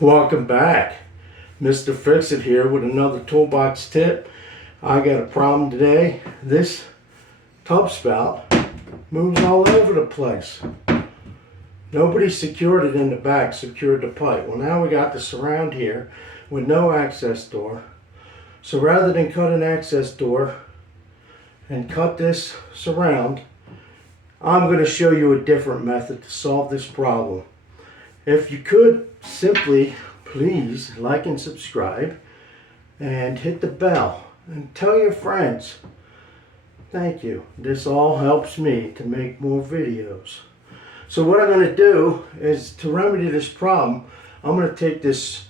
Welcome back. Mr. Fix-It here with another toolbox tip. I got a problem today. This tub spout moves all over the place. Nobody secured it in the back, secured the pipe. Well, now we got the surround here with no access door. So rather than cut an access door and cut this surround, I'm going to show you a different method to solve this problem. If you could simply, please like and subscribe and hit the bell and tell your friends. Thank you. This all helps me to make more videos. So what I'm going to do is, to remedy this problem, I'm going to take this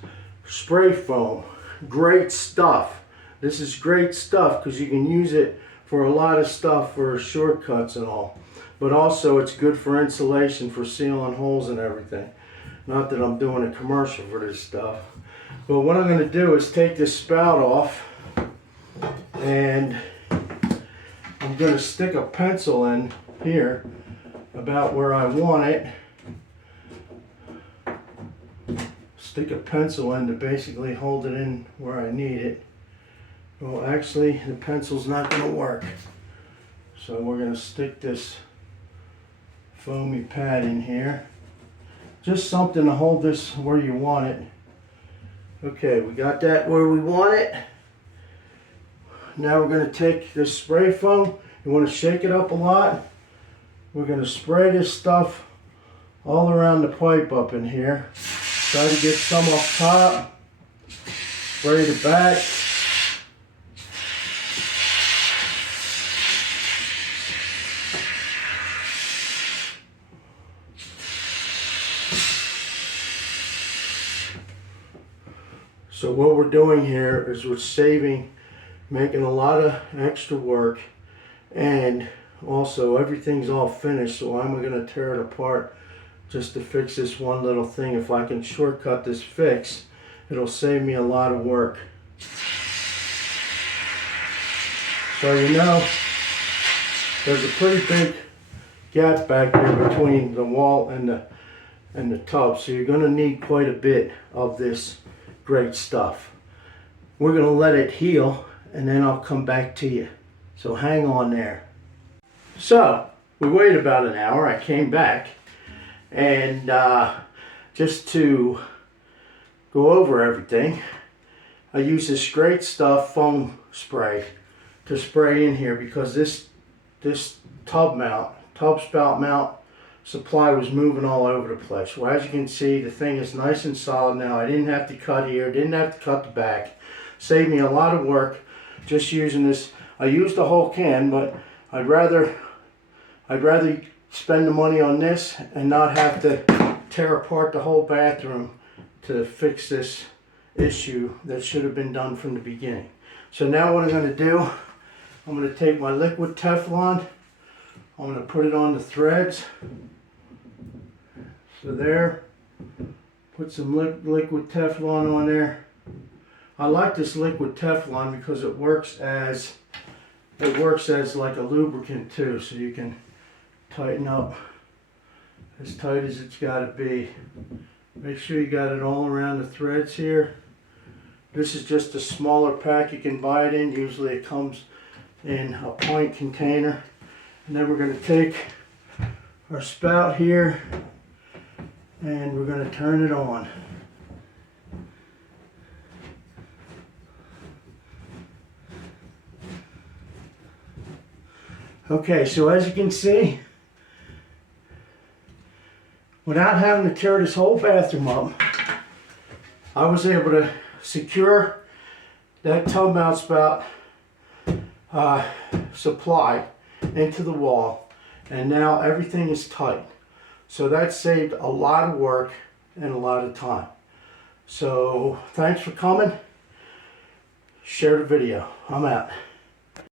spray foam. Great stuff. This is great stuff because you can use it for a lot of stuff, for shortcuts and all. But also it's good for insulation, for sealing holes and everything. Not that I'm doing a commercial for this stuff. But what I'm going to do is take this spout off, and I'm going to stick a pencil in here about where I want it. Stick a pencil in to basically hold it in where I need it. Well, actually the pencil's not going to work. So we're going to stick this foamy pad in here. Just something to hold this where you want it. Okay, we got that where we want it. Now we're going to take this spray foam. You want to shake it up a lot. We're going to spray this stuff all around the pipe up in here. Try to get some up top. Spray the back. So what we're doing here is we're making a lot of extra work, and also everything's all finished, so I'm going to tear it apart just to fix this one little thing. If I can shortcut this fix, it'll save me a lot of work. So you know, there's a pretty big gap back there between the wall and the tub, so you're going to need quite a bit of this great stuff. We're going to let it heal, and then I'll come back to you. So hang on there. So we waited about an hour. I came back, and just to go over everything, I use this great stuff foam spray to spray in here, because this tub spout mount supply was moving all over the place. Well, as you can see, the thing is nice and solid now. I didn't have to cut here, didn't have to cut the back. Saved me a lot of work just using this. I used the whole can, but I'd rather spend the money on this and not have to tear apart the whole bathroom to fix this issue that should have been done from the beginning. So now what I'm going to do, I'm going to take my liquid Teflon, I'm going to put it on the threads. So there, put some liquid Teflon on there. I like this liquid Teflon because it works as like a lubricant too, so you can tighten up as tight as it's got to be. Make sure you got it all around the threads here. This is just a smaller pack you can buy it in. Usually it comes in a pint container. And then we're going to take our spout here, and we're going to turn it on. Okay, so as you can see, without having to tear this whole bathroom up, I was able to secure that tub mount spout supply into the wall, and now everything is tight. So that saved a lot of work and a lot of time. So thanks for coming. Share the video. I'm out.